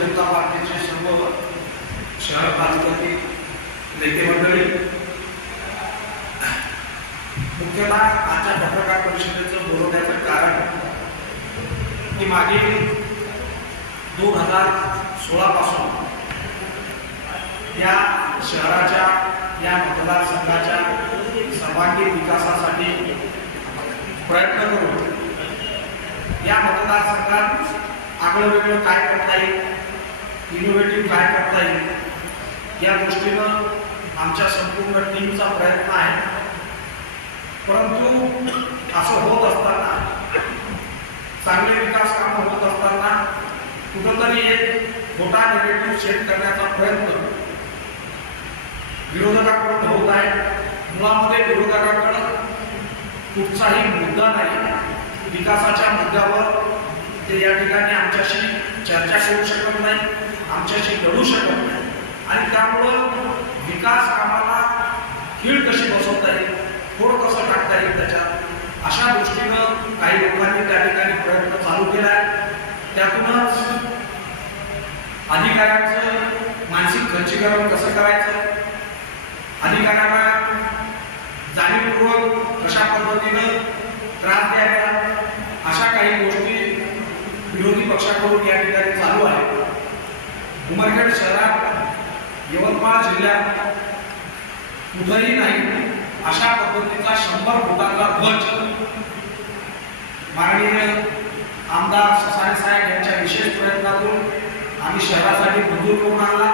जनता पार्टीचे सर्व शहर तालुक्यातील नेते मंडळी, मुख्यतः आजच्या पत्रकार परिषदेचं बोलवण्याचं कारण की मागील 2016 पासून या शहराच्या या मतदारसंघाच्या सर्वांगीण विकासासाठी प्रयत्न करून या मतदारसंघात आगळं काय करता येईल, इनोव्हेटिव्ह काय करता येईल या दृष्टीनं आमच्या संपूर्ण टीमचा प्रयत्न आहे. परंतु असं होत असताना, चांगले विकास कामं होत असताना कुठंतरी एक खोटा निगेटिव्ह सेट करण्याचा प्रयत्न विरोधकाकडून होत आहे. मुळामध्ये विरोधकाकडं कुठचाही मुद्दा नाही. विकासाच्या मुद्द्यावर ते या ठिकाणी आमच्याशी चर्चा करू शकत नाही, आमच्याशी लढू शकत नाही आणि त्यामुळं विकास कामाला खीळ कशी बसवता येईल, थोडं कसं टाकता येईल त्याच्यात, अशा दृष्टीनं काही लोकांनी त्या ठिकाणी प्रयत्न चालू केला आहे. त्यातूनच अधिकाऱ्यांचं मानसिक खच्चीकरण कसं करायचं, अधिकाऱ्यांना जाणीवपूर्वक कशा पद्धतीनं त्रास द्यायचा, अशा काही गोष्टी विरोधी पक्षाकडून या ठिकाणी चालू आहे. उमरखेड शहरात, यवतमाळ जिल्ह्यात कुठंही नाही अशा पद्धतीचा 100 फुटाचा ध्वज माननीय आमदार ससाणे साहेब यांच्या विशेष प्रयत्नातून आम्ही शहरासाठी मंजूर करून आणला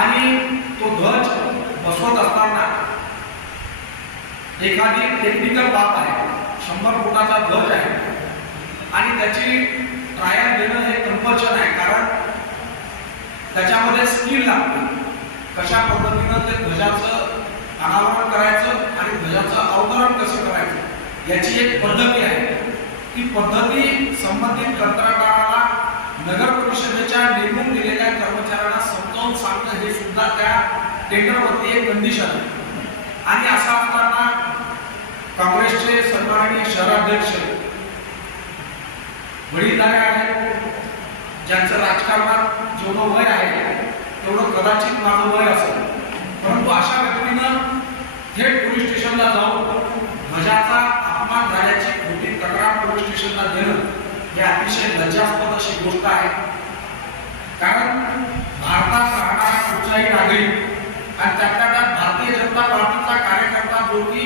आणि तो ध्वज बसवत असताना एखादी टेक्निकल बाब आहे. 100 फुटाचा ध्वज आहे आणि त्याची ट्रायल देणं हे कंपल्शन आहे, कारण त्याच्यामध्ये स्किल लागते. कशा पद्धतीनं ते ध्वजाचं अनावरण करायचं आणि ध्वजाचं अवतरण कसं करायचं याची एक पद्धती आहे. ती पद्धती संबंधित कंत्राटदाराला, नगर परिषदेच्या नेमून दिलेल्या कर्मचाऱ्यांना समजावून सांगणं हे सुद्धा त्या टेंडरवरती एक कंडिशन आहे. आणि असं असताना काँग्रेसचे सन्माननीय शहराध्यक्ष वडीलधारे आहेत, ज्यांचं राजकारणात जेवढं वय आहे तेवढं कदाचित माझं वय असेल, परंतु अशा व्यक्तीनं थेट पोलीस स्टेशनला जाऊन ध्वजाचा अपमान झाल्याची खोटी तक्रार पोलीस स्टेशनला देणं ही अतिशय लज्जास्पद अशी गोष्ट आहे. कारण भारतात राहणारा कुठलाही नागरिक आणि त्यात भारतीय जनता पार्टीचा कार्यकर्ता जो की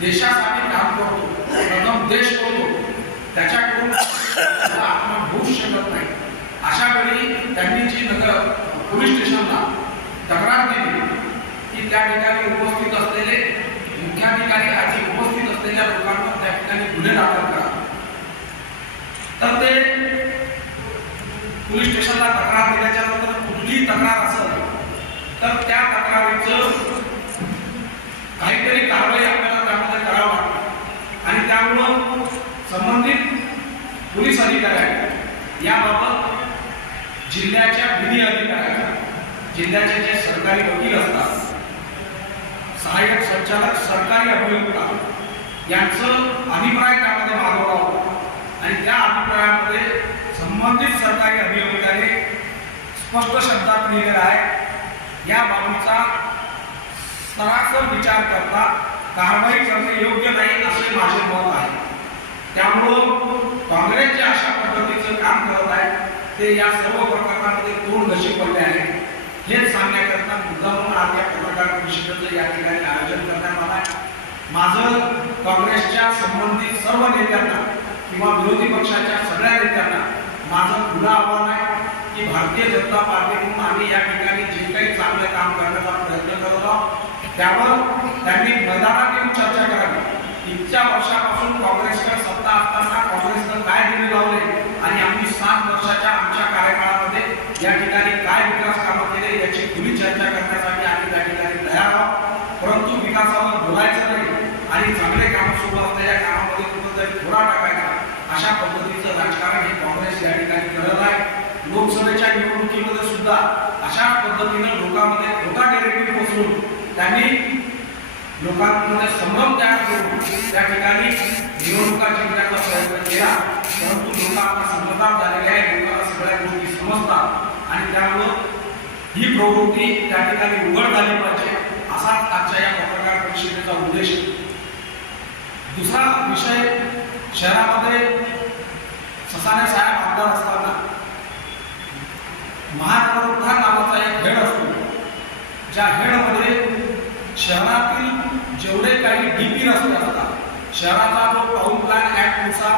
देशासाठी काम करतो, प्रथम देश करतो, त्याच्याकडून अपमान होऊ शकत नाही. अशा वेळी त्यांनी जी नगर पोलीस स्टेशनला तक्रार दिली की त्या ठिकाणी उपस्थित असलेले मुख्याधिकारी आणि उपस्थित असलेल्या लोकांवर त्या ठिकाणी गुन्हे दाखल करा, तर ते पोलीस स्टेशनला तक्रार दिल्याच्या नंतर कुठलीही तक्रार असेल तर त्या तक्रारीचं काहीतरी कारवाई आपल्याला त्यामध्ये करावं लागतं. आणि त्यामुळं संबंधित पोलीस अधिकारी याबाबत जिल्ह्याच्या विधी अधिकाऱ्यांना, जिल्ह्याचे जे सरकारी वकील असतात, सहाय्यक संचालक सरकारी अभियंता यांचं अभिप्राय त्यामध्ये मागवला होता आणि त्या अभिप्रायामध्ये संबंधित सरकारी अभियंत्याने स्पष्ट शब्दात लिहिलेला आहे, या बाबीचा सरासर विचार करता कारवाई करणे योग्य नाही असे माझे मत आहे. त्यामुळं काँग्रेस जे अशा पद्धतीचं काम करत आहे ते या सर्व प्रकरणामध्ये तोंड घशी पडले आहे. हेच सांगण्याकरता मुद्दामून आज या पत्रकार परिषदेचं या ठिकाणी आयोजन करण्यात आलं आहे. माझं काँग्रेसच्या संबंधित सर्व नेत्यांना किंवा विरोधी पक्षाच्या सगळ्या नेत्यांना माझं खुलं आव्हान आहे की भारतीय जनता पार्टीकडून आम्ही या ठिकाणी जे काही चांगलं काम करण्याचा प्रयत्न करत आहोत त्यावर त्यांनी मैदानात येऊन चर्चा करावी. इतक्या वर्षापासून काँग्रेसकडे सत्ता असताना काँग्रेसनं काय दिले लावले आणि आम्ही 7 वर्षाच्या आमच्या कार्यकाळामध्ये या ठिकाणी काय विकास कामं केले याची खुली चर्चा करण्यासाठी आम्ही त्या ठिकाणी तयार आहोत. परंतु विकासावर बोलायचं नाही आणि चांगले कामं सुरू असलेल्या कामामध्ये कुठेतरी थोडा टाकायचा, अशा पद्धतीचं राजकारण हे काँग्रेस या ठिकाणी करत आहे. लोकसभेच्या निवडणुकीमध्ये सुद्धा अशा पद्धतीनं लोकांमध्ये खोटा नेरेटिव्ह पसरून त्यांनी लोकांमध्ये संभ्रम तयार करून त्या ठिकाणी निवडणुका जिंकण्याचा प्रयत्न केला. परंतु लोक आता समजदार झालेले आहे, लोकांना सगळ्या गोष्टी समजल्या. प्रवृत्ती त्या ठिकाणी उघड झाली पाहिजे, असा आजच्या या पत्रकार परिषदेचा उद्देश आहे. दुसरा विषय, शहरामध्ये ससाणे साहेब आमदार असताना महानगरोत्थान नावाचा एक हेड असतो, ज्या हेडमध्ये शहरातील जेवढे काही डीपी रस्ते असतात, शहराचा जो टाउन प्लॅन ऍक्ट नुसार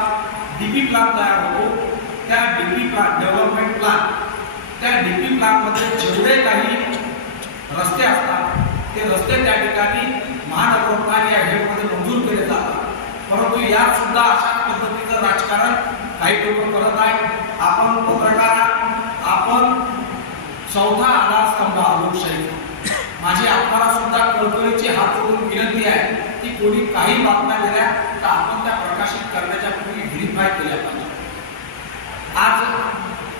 डीपी प्लॅन तयार होतो, त्या डीपी प्लॅन डेव्हलपमेंट प्लॅन, त्या डीपी प्लॅनमध्ये जेवढे काही रस्ते असतात ते रस्ते त्या ठिकाणी महानगरोत्थान या हेडमध्ये मंजूर केले जातात. परंतु यात सुद्धा अशा पद्धतीचं राजकारण काही लोक करत आहेत. आपण पत्रकार, आपण चौथा आधारस्तंभ लोकशाहीचा. माझी आपल्याला सुद्धा कळकळीची हात जोडून विनंती आहे की कोणी काही बातम्या दिल्या तर आपण त्या प्रकाशित करण्याच्या पूर्वी व्हेरीफाय केल्या पाहिजे. आज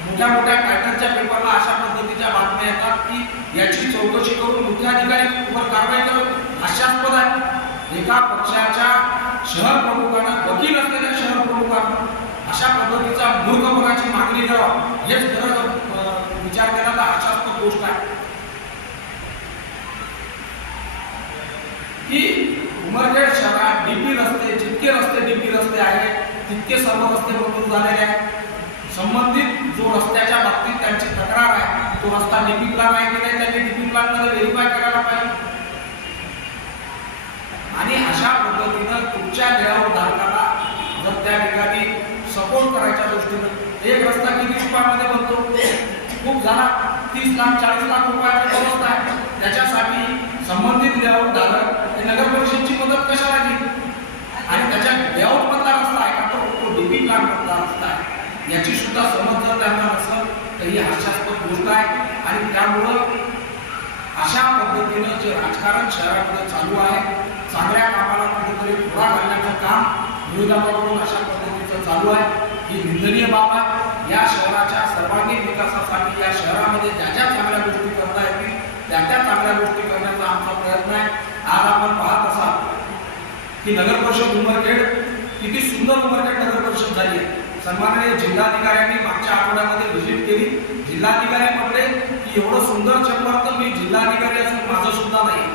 मोठ्या मोठ्या पॅटर्नच्या पेपरला अशा पद्धतीच्या बातम्या येतात की याची चौकशी करून मुख्याधिकाऱ्यांवर कारवाई करून हास्यास्पद आहे. एका पक्षाच्या शहर प्रमुखांना, वकील असलेल्या शहर प्रमुखांना अशा पद्धतीचा मूर्खपणाची मागणी करावं, हेच खरं विचार केला तर हास्यास्पद गोष्ट आहे की उमरखेड शहरात डीपी रस्ते, जितके रस्ते डीपी रस्ते आहेत तितके सर्व रस्ते मंजूर झालेले आहेत. संबंधित जो रस्त्याच्या बाबतीत त्यांची तक्रार आहे तो रस्ता डीपी प्लॅन आहे की नाही, त्यांनी डीपी प्लॅन मध्ये व्हेरीफाय करायला पाहिजे. आणि अशा पद्धतीनं तुमच्या लेआउट धारकाला जर त्या ठिकाणी सपोर्ट करायच्या दृष्टीनं एक रस्ता किती रुपयामध्ये बनतो, खूप झाला 30 लाख 40 लाख रुपयाची व्यवस्था आहे. त्याच्यासाठी संबंधित लेआउट धारक नगर परिषदची मदत कशाला घेईल आणि त्याच्या लेआउट मधला रस्ता आहे का तो डीपी प्लॅन मधला रस्ता आहे याची सुद्धा समज जर त्यांना नसेल तर ही हास्यास्पद गोष्ट आहे. आणि त्यामुळं अशा पद्धतीनं जे राजकारण शहरामध्ये चालू आहे, चांगल्या कामाला कुठेतरी थोडा घालण्याचं काम विरोधकांकडून अशा पद्धतीचं चालू आहे, ही निंदनीय बाब आहे. या शहराच्या सर्वांगीण विकासासाठी या शहरामध्ये ज्या ज्या चांगल्या गोष्टी करता येतील त्या त्या चांगल्या गोष्टी करण्याचा आमचा प्रयत्न आहे. आज आपण पाहत असाल की नगर परिषद उमरखेड किती सुंदर उमरखेड नगर परिषद झाली आहे. सन्माननीय जिल्हाधिकाऱ्यांनी मागच्या आठवड्यामध्ये व्हिजिट केली. जिल्हाधिकारी म्हटले की एवढं सुंदर चेंबर तर मी जिल्हाधिकारी असून माझं सुद्धा नाही.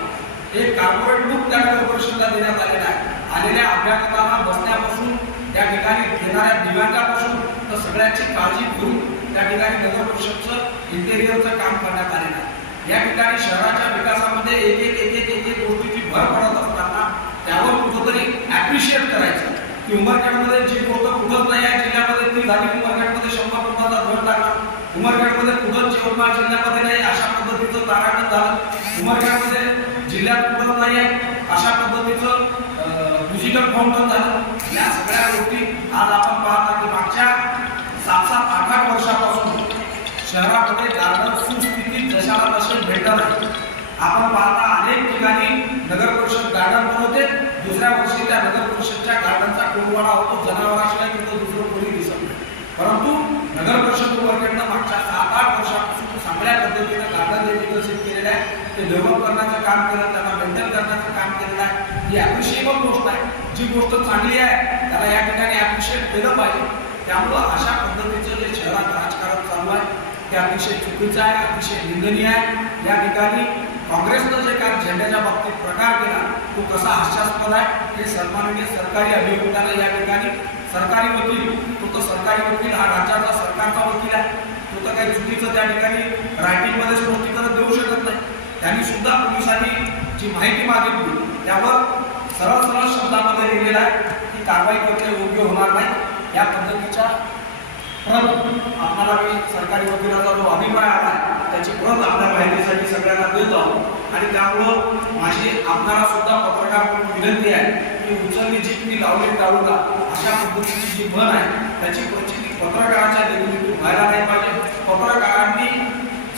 एक कॉर्पोरेट लुक त्या नगर परिषदेला देण्यात आलेला आहे. आलेल्या अभ्यागतांना बसण्यापासून त्या ठिकाणी येणाऱ्या दिव्यांगापासून तर सगळ्यांची काळजी घेऊन त्या ठिकाणी नगर परिषदचं इंटेरियरचं काम करण्यात आलेलं आहे. या ठिकाणी शहराच्या विकासामध्ये एक एक एक एक एक एक गोष्टीची भर पडत असताना त्यावर कुठंतरी ॲप्रिशिएट करायचं की उमरखेडमध्ये जी गोष्ट कुठंच नाही आहे जिल्ह्यामध्ये ती झाली. उमरखेडमध्ये 100 फुटाचा धर टाकला. उमरखेडमध्ये कुठंच यवतमाळ जिल्ह्यामध्ये नाही अशा पद्धतीचं ताराटन झालं. उमरखेडमध्ये जिल्ह्यात कुठंच नाही आहे अशा पद्धतीचं डिजिटल फाउंटन झालं. या सगळ्या गोष्टी आज आपण पाहता की मागच्या 7-8 वर्षापासून शहरामध्ये गार्डन सुस्थितीत जशाला तसे भेटत आहे. आपण पाहता अनेक ठिकाणी नगर परिषद गार्डन बनवते, दुसऱ्या वर्षी त्या नगर परिषदच्या गार्डनचा कोंडवाडा होतो, जनावराशिवाय तिथं दुसरं कोणी दिसत नाही. परंतु नगर परिषद उमरखेडनं मागच्या 7-8 वर्षापासून चांगल्या पद्धतीनं गार्डन जे विकसित केलेलं आहे ते डेव्हलप करण्याचं काम केलं, त्यांना मेंटेन करण्याचं काम केलेलं आहे. ही ॲप्रिशिएबल गोष्ट आहे. जी गोष्ट चांगली आहे त्याला या ठिकाणी ॲप्रिशिएट केलं पाहिजे. त्यामुळं अशा पद्धतीचं जे शहरात राजकारण चालू आहे ते अतिशय चुकीचं आहे, अतिशय निंदनीय आहे. या ठिकाणी काँग्रेसनं जे काय झेंड्याच्या बाबतीत प्रकार केला तो कसा हास्यास्पद आहे हे सन्माननीय सरकारी अभियंत्याने या ठिकाणी सरकारी वकील, तो तर सरकारी वकील हा राज्याचा सरकारचा वकील आहे, तो तर काही चुकीचं त्या ठिकाणी रायटिंगमध्ये स्पष्टीकरण देऊ शकत नाही. त्यांनी सुद्धा पोलिसांनी जी माहिती मागितली त्यावर सरळ सरळ शब्दामध्ये लिहिलेलं आहे की कारवाई करणे योग्य होणार नाही. या पद्धतीच्या प्रत आपल्याला मी सरकारी वकिलाचा जो अभिप्राय आला त्याची प्रत आपल्या माहितीसाठी सगळ्यांना देतो. आणि त्यामुळं माझी आपल्याला सुद्धा पत्रकार म्हणून विनंती आहे की उचलली जिंकली लावली टाळूला अशा पद्धतीची जी म्हण आहे त्याची प्रचिती पत्रकाराच्या देखील व्हायला नाही पाहिजे. पत्रकारांनी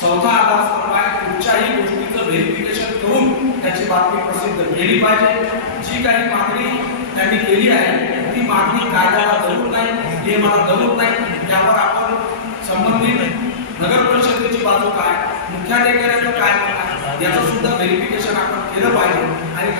चौथा आधारस्तंभ आहे, कुठच्याही गोष्टीचं व्हेरिफिकेशन करून त्याची बातमी प्रसिद्ध केली पाहिजे. जी काही मागणी त्यांनी केली आहे ती मागणी कायद्याला धरून नाही, नियमाला धरून नाही. त्यावर आपण संबंधित नगर परिषदेची बाजू काय, मुख्याधिकाऱ्याचं काय म्हणणं याचं सुद्धा व्हेरिफिकेशन आपण केलं पाहिजे.